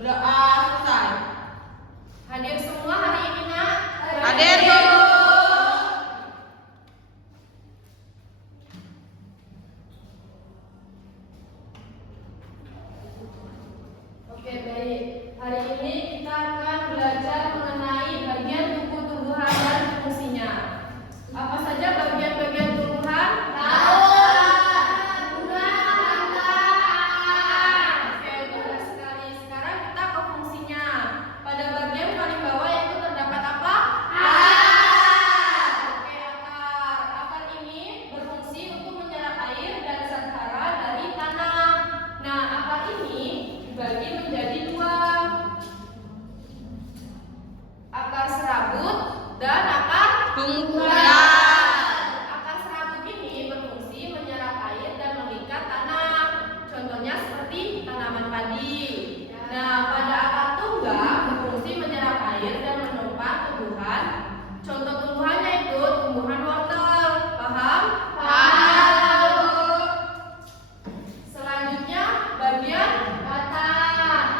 Berdoa selesai. Hadir semua hari ini, Nak? Hadir, Bu. Oke, baik. Hari ini kita akan belajar mengenai bagian tubuh tumbuhan dan fungsinya. Apa saja bagian-bagian tumbuhan? Oke, benar sekali. Sekarang kita ke fungsinya. Pada bagian paling bawah itu terdapat apa? Oke, akar. Akar ini berfungsi untuk menyerap air dan zat hara dari tanah. Nah, akar ini dibagi menjadi dua, akar serabut dan akar Tumbuhan. Akar serabut ini berfungsi menyerap air dan mengikat tanah. Contohnya seperti tanaman padi. Nah, pada akar tunggal berfungsi menyerap air dan menopang tumbuhan. Contoh tumbuhannya itu tumbuhan wortel. Paham? Selanjutnya bagian batang.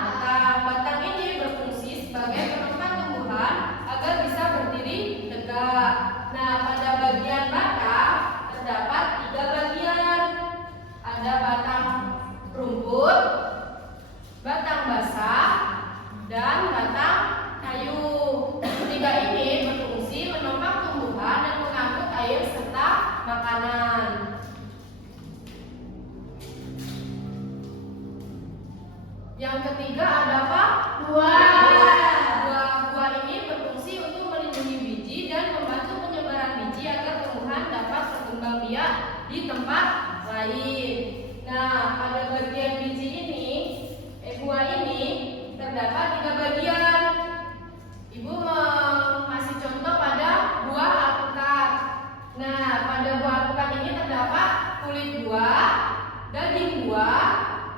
Batang ini berfungsi sebagai penopang tumbuhan agar bisa berdiri tegak. Nah, pada bagian batang terdapat 3 bagian. Ada batang rumput, batang basah, dan batang kayu. Ketiga ini berfungsi menopang tumbuhan dan mengangkut air serta makanan. Yang ketiga ada apa? Buah ini berfungsi untuk melindungi biji dan membantu penyebaran biji agar tumbuhan dapat berkembang biak di tempat lain. Nah, pada bagian biji ini, buah ini terdapat 3 bagian. Ibu mengasih contoh pada buah alpukat. Nah, pada buah alpukat ini terdapat kulit buah, daging buah,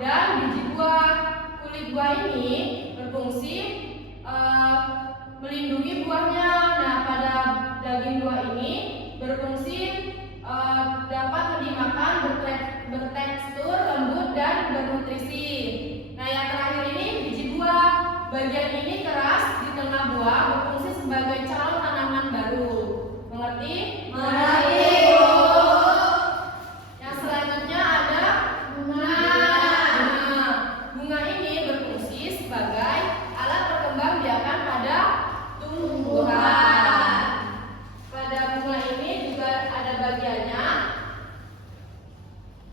dan biji buah. Kulit buah ini berfungsi melindungi buahnya. Nah, pada daging buah ini berfungsi dapat dimakan, bertekstur lembut dan bernutrisi. Nah, yang terakhir ini biji buah. Bagian ini keras di tengah buah berfungsi sebagai calon tanaman baru. Mengerti? Mengerti. Yang selanjutnya ada bunga. Bunga ini berfungsi sebagai alat perkembangbiakan pada tumbuhan. Pada bunga ini juga ada bagiannya.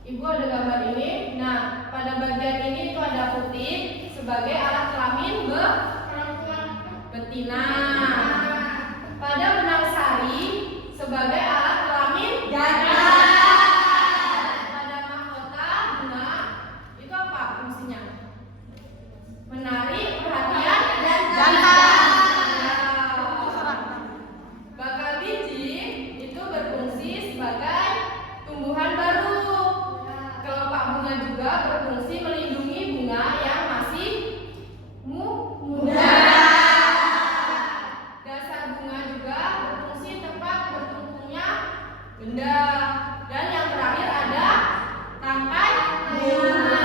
Ibu ada gambar ini. Nah, pada bagian ini itu ada putih sebagai alat kelamin betina. Pada benang sari sebagai alat kelamin jantan. Pada mahkota bunga itu apa fungsinya? Menarik perhatian jantan. Bakal biji itu berfungsi sebagai tumbuhan baru. Kelopak bunga juga berfungsi melindungi bunga yang masih muda. Dasar bunga juga berfungsi tempat bertumbuhnya benda. Dan yang terakhir ada tangkai bunga.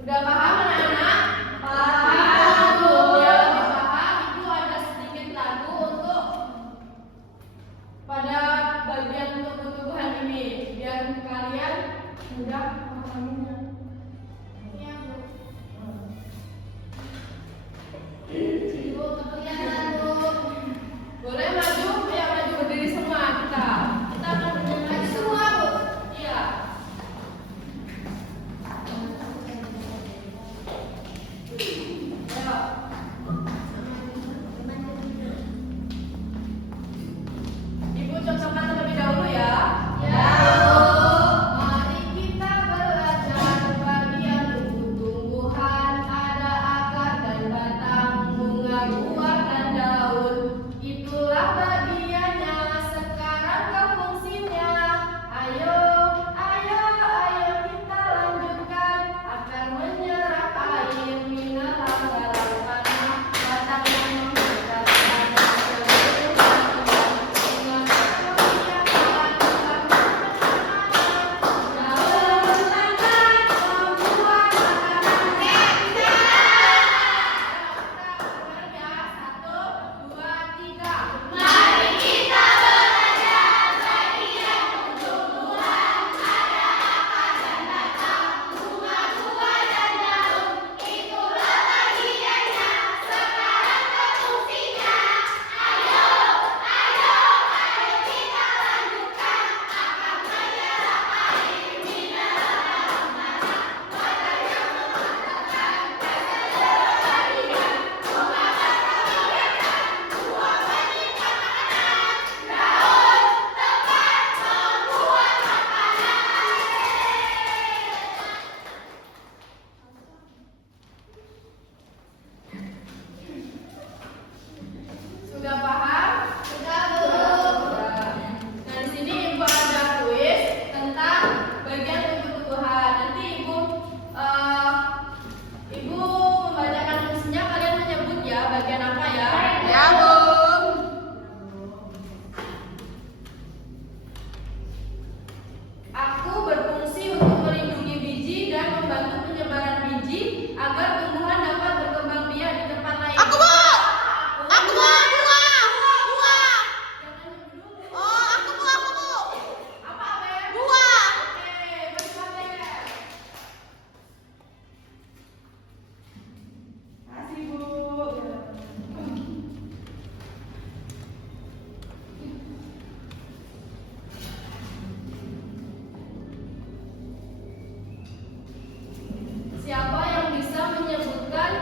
Udah paham anak-anak? Paham. Biar lebih paham, itu ada sedikit lagu untuk pada bagian tumbuh-tumbuhan ini, biar kalian mudah memahaminya. Iya, Bu. Ibu, kemudian Bu. Boleh maju? Ayo maju berdiri semua kita. Kita akan berdiri maju semua, Bu. Iya. Ayo. Ibu cocokkan terlebih dahulu ya. Ya. Mari kita belajar bagian tumbuh-tumbuhan, ada akar dan batang, bunga, buah dan daun. Itulah bagiannya. Sekarang ke fungsinya. Ayo, ayo, ayo kita lanjutkan. Akar menyerap air, mineral dalam tanah, batang yang memberikan tanah, seluruh bunga kemudian akan daun bertambah, membuat makanan. Ya, 1, 2, 3. Mari kita belajar bagian tumbuh-tumbuhan, ada akar dan batang, bunga, buah dan daun. Itulah bagiannya. Sekarang ke fungsinya. Ayo, ayo, ayo kita lanjutkan. Akar menyerap air, mineral dalam tanah, batang yang membentangkan ke seluruh bagian, bunga berkegiatan, buah menyimpan makanan, daun tepat membuat makanan. Sudah paham? Sudah, Bu. Nah, di sini Ibu ada kuis tentang bagian tumbuh-tumbuhan. Nanti Ibu membacakan fungsinya, kalian menyebut ya bagian apa ya? Ya, Bu. Aku berfungsi untuk melindungi biji dan membantu penyebaran biji agar tumbuhan dapat berkembang biak di tempat lain. Aku, Bu. Aku. Aku, Bu. Bunga. Bunga. Jangan nyebut dulu. Oh, aku, Bu. Aku, Bu. Apa, Abel? Buah. Oke, betul, Abel. Kasih, Bu. Siapa yang bisa menyebutkan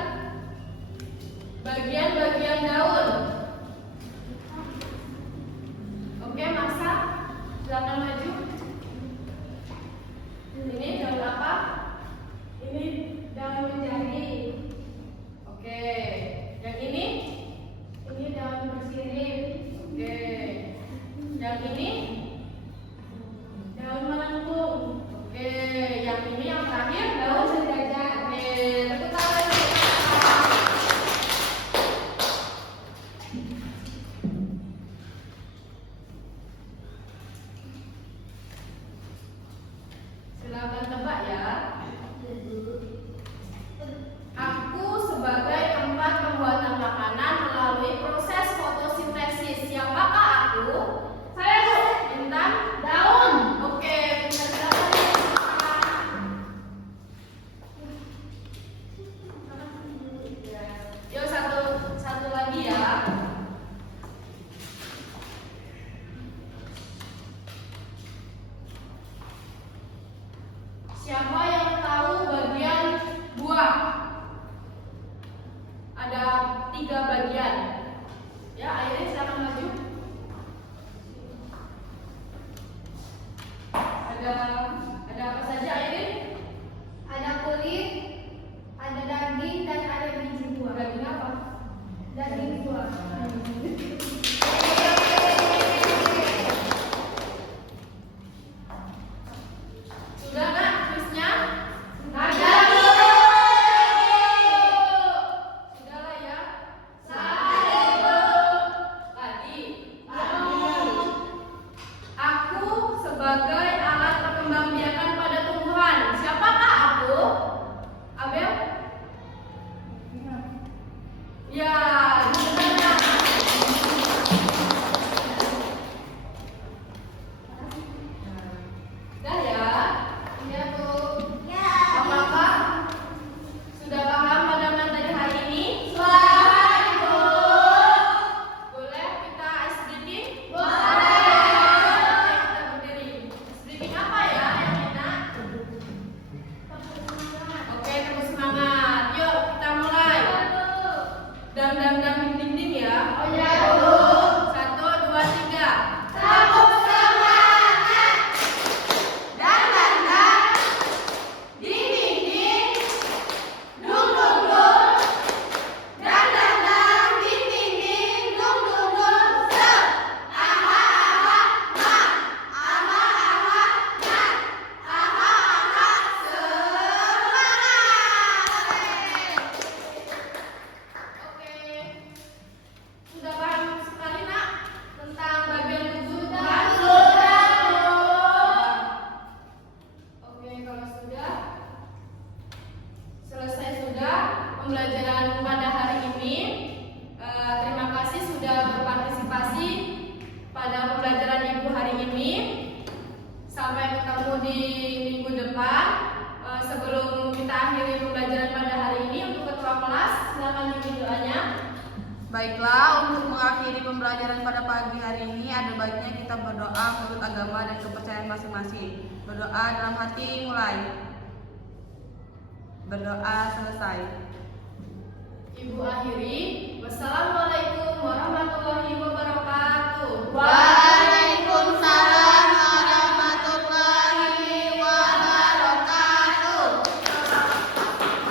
bagian-bagian daun? Oke, Masa, silakan maju. Ini daun apa? Ini daun menjadi. Oke, yang ini? Ini daun bersirip. Oke, yang ini? Daun melengkung. Oke, yang ini yang terakhir daun sejajar. Oke, tepuk tangan. Silakan tebak ya. Aku sebagai tempat pembuatan makanan melalui proses fotosintesis. Siapakah aku? Saya, Bu. Intan? Daun. Oke, Intan, silakan. Yuk, satu lagi ya. Siapa yang tahu bagian buah? Ada 3 bagian. Ya, Airin silakan maju. Ada apa saja, Airin? Ada kulit, ada daging, dan ada biji buah. Daging apa? Daging buah. Sudah nggak kuisnya? Ada, Bu. Sudahlah ya. Satu. Lagi. Lagi. Aku sebagai alat berkembang Sebelum kita akhiri pembelajaran pada hari ini, untuk ketua kelas silakan dipimpin doanya. Baiklah, untuk mengakhiri pembelajaran pada pagi hari ini ada baiknya kita berdoa menurut agama dan kepercayaan masing-masing. Berdoa dalam hati mulai. Berdoa selesai. Ibu akhiri. Wassalamualaikum warahmatullahi wabarakatuh. Waalaikumsalam.